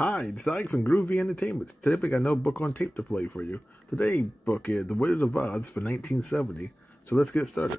Hi, it's Ike from Groovy Entertainment. Today we got another book on tape to play for you. Today's book is The Wizard of Oz for 1970. So let's get started.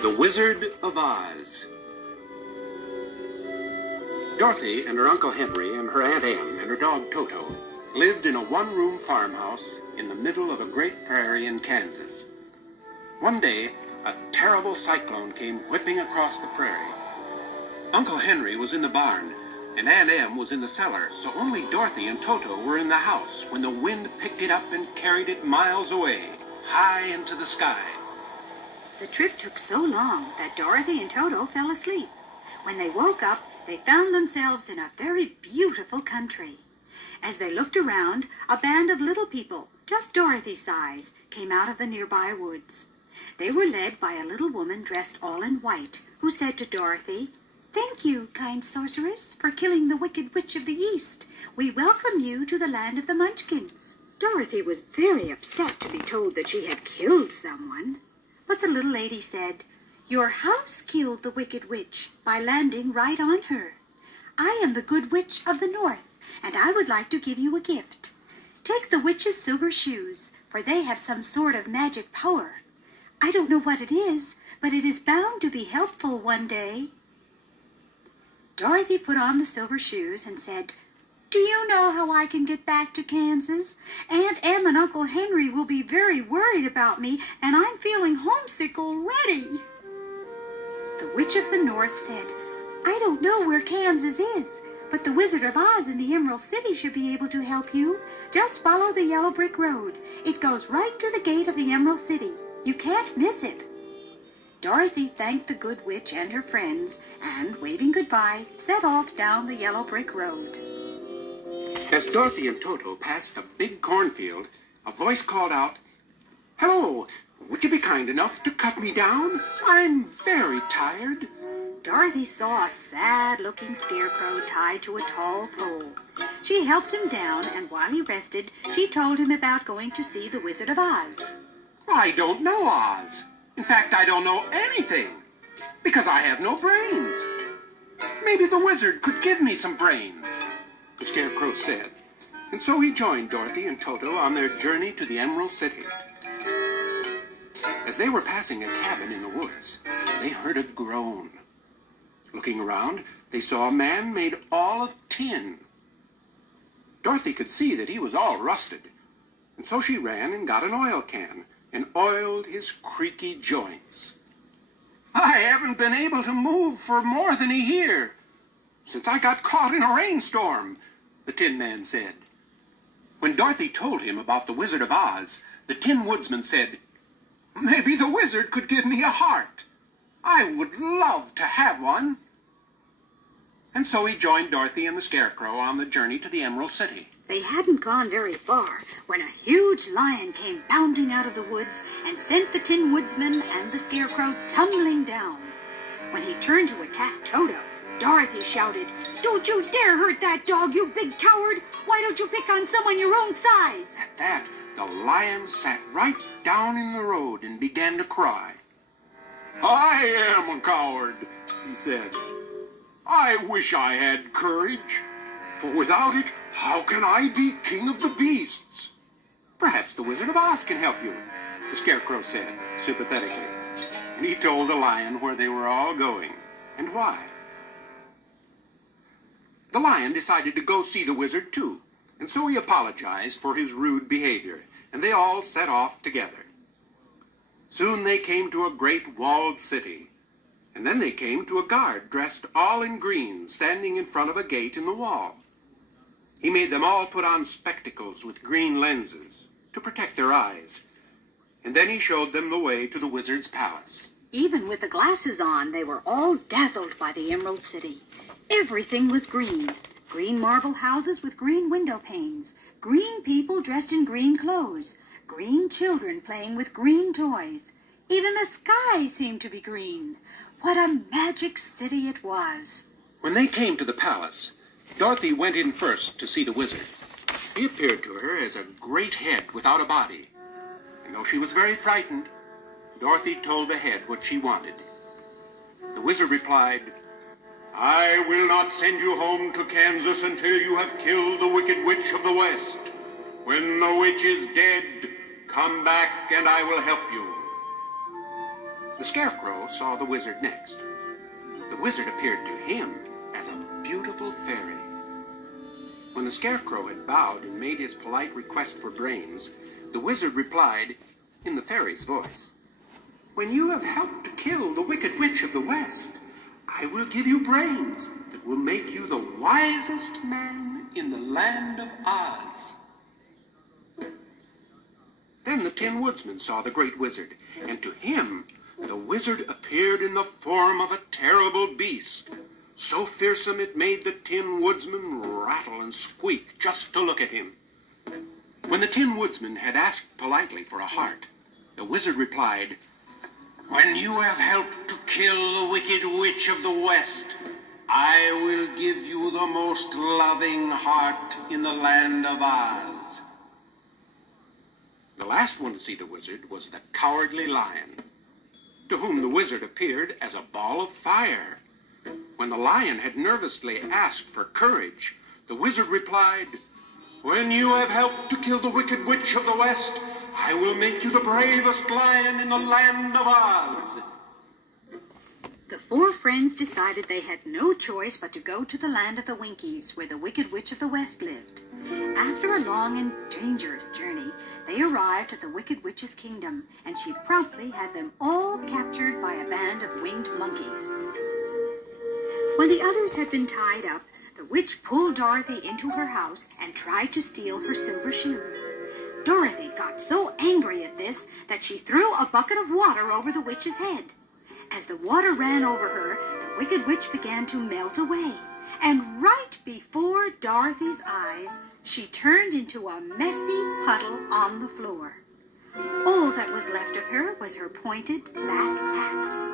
The Wizard of Oz. Dorothy and her Uncle Henry and her Aunt Em and her dog Toto lived in a one-room farmhouse in the middle of a great prairie in Kansas. One day, a terrible cyclone came whipping across the prairie. Uncle Henry was in the barn, and Aunt Em was in the cellar, so only Dorothy and Toto were in the house when the wind picked it up and carried it miles away, high into the sky. The trip took so long that Dorothy and Toto fell asleep. When they woke up, they found themselves in a very beautiful country. As they looked around, a band of little people, just Dorothy's size, came out of the nearby woods. They were led by a little woman dressed all in white, who said to Dorothy, "Thank you, kind sorceress, for killing the Wicked Witch of the East. We welcome you to the land of the Munchkins." Dorothy was very upset to be told that she had killed someone. But the little lady said, "Your house killed the Wicked Witch by landing right on her. I am the Good Witch of the North, and I would like to give you a gift. Take the witch's silver shoes, for they have some sort of magic power. I don't know what it is, but it is bound to be helpful one day." Dorothy put on the silver shoes and said, "Do you know how I can get back to Kansas? Aunt Em and Uncle Henry will be very worried about me, and I'm feeling homesick already." The Witch of the North said, "I don't know where Kansas is, but the Wizard of Oz in the Emerald City should be able to help you. Just follow the yellow brick road. It goes right to the gate of the Emerald City. You can't miss it." Dorothy thanked the Good Witch and her friends, and, waving goodbye, set off down the yellow brick road. As Dorothy and Toto passed a big cornfield, a voice called out, "Hello, would you be kind enough to cut me down? I'm very tired." Dorothy saw a sad-looking scarecrow tied to a tall pole. She helped him down, and while he rested, she told him about going to see the Wizard of Oz. "I don't know Oz. In fact, I don't know anything, because I have no brains. Maybe the wizard could give me some brains," the Scarecrow said. And so he joined Dorothy and Toto on their journey to the Emerald City. As they were passing a cabin in the woods, they heard a groan. Looking around, they saw a man made all of tin. Dorothy could see that he was all rusted, and so she ran and got an oil can and oiled his creaky joints. "I haven't been able to move for more than a year, since I got caught in a rainstorm," the Tin Man said. When Dorothy told him about the Wizard of Oz, the Tin Woodsman said, "Maybe the wizard could give me a heart. I would love to have one." And so he joined Dorothy and the Scarecrow on the journey to the Emerald City. They hadn't gone very far when a huge lion came bounding out of the woods and sent the Tin Woodsman and the Scarecrow tumbling down. When he turned to attack Toto, Dorothy shouted, "Don't you dare hurt that dog, you big coward! Why don't you pick on someone your own size?" At that, the lion sat right down in the road and began to cry. "I am a coward," he said. "I wish I had courage, for without it, how can I be king of the beasts?" "Perhaps the Wizard of Oz can help you," the Scarecrow said, sympathetically. And he told the lion where they were all going, and why. The lion decided to go see the wizard, too, and so he apologized for his rude behavior, and they all set off together. Soon they came to a great walled city, and then they came to a guard dressed all in green, standing in front of a gate in the wall. He made them all put on spectacles with green lenses to protect their eyes, and then he showed them the way to the wizard's palace. Even with the glasses on, they were all dazzled by the Emerald City. Everything was green. Green marble houses with green window panes. Green people dressed in green clothes. Green children playing with green toys. Even the sky seemed to be green. What a magic city it was. When they came to the palace, Dorothy went in first to see the wizard. He appeared to her as a great head without a body, And though she was very frightened, Dorothy told the head what she wanted. The wizard replied, "I will not send you home to Kansas until you have killed the Wicked Witch of the West. When the witch is dead, come back and I will help you." The Scarecrow saw the wizard next. The wizard appeared to him as a beautiful fairy. When the Scarecrow had bowed and made his polite request for brains, the wizard replied in the fairy's voice, "When you have helped to kill the Wicked Witch of the West, I will give you brains that will make you the wisest man in the land of Oz." Then the Tin Woodman saw the great wizard, and to him the wizard appeared in the form of a terrible beast, so fearsome it made the Tin Woodman rattle and squeak just to look at him. When the Tin Woodman had asked politely for a heart, the wizard replied, "When you have helped to kill the Wicked Witch of the West, I will give you the most loving heart in the land of Oz." The last one to see the wizard was the Cowardly Lion, to whom the wizard appeared as a ball of fire. When the lion had nervously asked for courage, the wizard replied, "When you have helped to kill the Wicked Witch of the West, I will make you the bravest lion in the land of Oz." The four friends decided they had no choice but to go to the land of the Winkies, where the Wicked Witch of the West lived. After a long and dangerous journey, they arrived at the Wicked Witch's kingdom, and she promptly had them all captured by a band of winged monkeys. When the others had been tied up, the witch pulled Dorothy into her house and tried to steal her silver shoes. Dorothy got so angry at this that she threw a bucket of water over the witch's head. As the water ran over her, the Wicked Witch began to melt away, and right before Dorothy's eyes, she turned into a messy puddle on the floor. All that was left of her was her pointed black hat.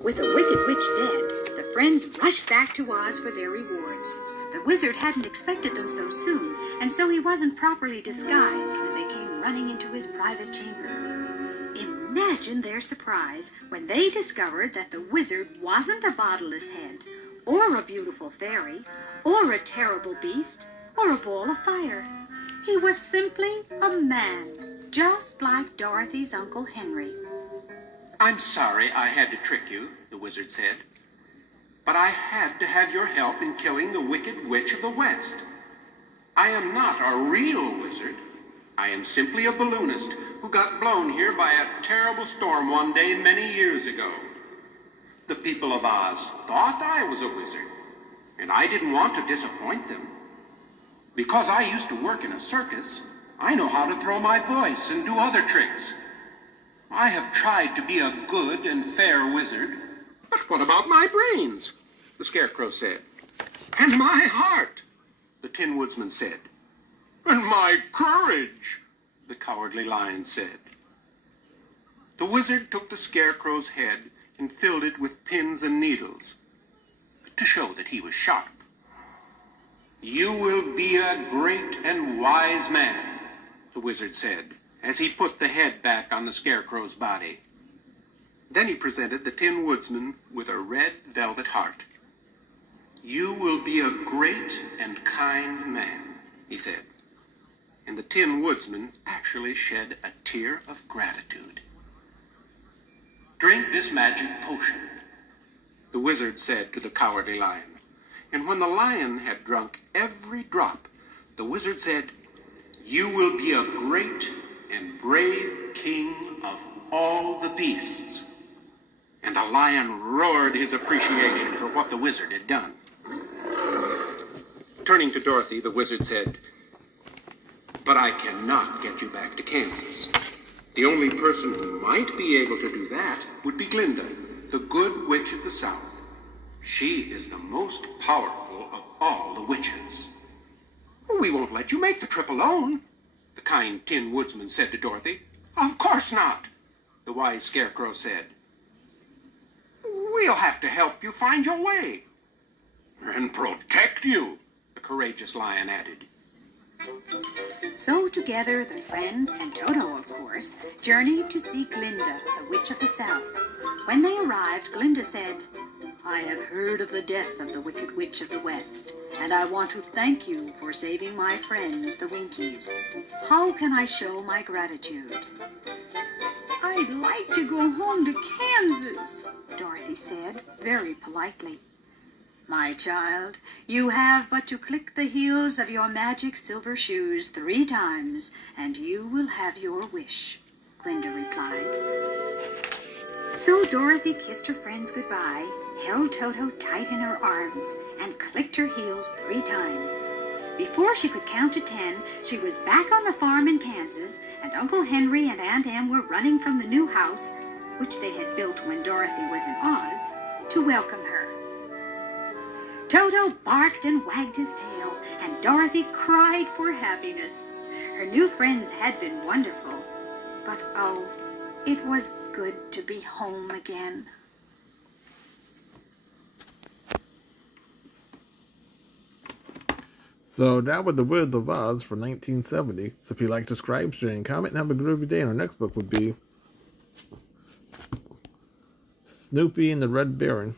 With the Wicked Witch dead, the friends rushed back to Oz for their rewards. The wizard hadn't expected them so soon, and so he wasn't properly disguised when they came running into his private chamber. Imagine their surprise when they discovered that the wizard wasn't a bodiless head, or a beautiful fairy, or a terrible beast, or a ball of fire. He was simply a man, just like Dorothy's Uncle Henry. "I'm sorry I had to trick you," the wizard said. "But I had to have your help in killing the Wicked Witch of the West. I am not a real wizard. I am simply a balloonist who got blown here by a terrible storm one day many years ago. The people of Oz thought I was a wizard, and I didn't want to disappoint them. Because I used to work in a circus, I know how to throw my voice and do other tricks. I have tried to be a good and fair wizard." "But what about my brains?" the Scarecrow said. "And my heart," the Tin Woodman said. "And my courage," the Cowardly Lion said. The wizard took the Scarecrow's head and filled it with pins and needles to show that he was sharp. "You will be a great and wise man," the wizard said, as he put the head back on the Scarecrow's body. Then he presented the Tin Woodman with a red velvet heart. "You will be a great and kind man," he said. And the Tin Woodman actually shed a tear of gratitude. "Drink this magic potion," the wizard said to the Cowardly Lion. And when the lion had drunk every drop, the wizard said, "You will be a great and brave king of all the beasts." And the lion roared his appreciation for what the wizard had done. Turning to Dorothy, the wizard said, "But I cannot get you back to Kansas. The only person who might be able to do that would be Glinda, the good witch of the South. She is the most powerful of all the witches." "We won't let you make the trip alone," the kind Tin Woodman said to Dorothy. "Of course not," the wise Scarecrow said. "We'll have to help you find your way." "And protect you," the courageous lion added. So together the friends, and Toto of course, journeyed to see Glinda, the Witch of the South. When they arrived, Glinda said, "I have heard of the death of the Wicked Witch of the West, and I want to thank you for saving my friends, the Winkies. How can I show my gratitude?" "I'd like to go home to Kansas," Dorothy said, very politely. "My child, you have but to click the heels of your magic silver shoes 3 times, and you will have your wish," Glinda replied. So Dorothy kissed her friends goodbye, held Toto tight in her arms, and clicked her heels 3 times. Before she could count to 10, she was back on the farm in Kansas, and Uncle Henry and Aunt Em were running from the new house, which they had built when Dorothy was in Oz, to welcome her. Toto barked and wagged his tail, and Dorothy cried for happiness. Her new friends had been wonderful, but oh, it was good to be home again. So that was The Wizard of Oz for 1970. So if you like, subscribe, share, and comment, and have a groovy day. And our next book would be Snoopy and the Red Baron.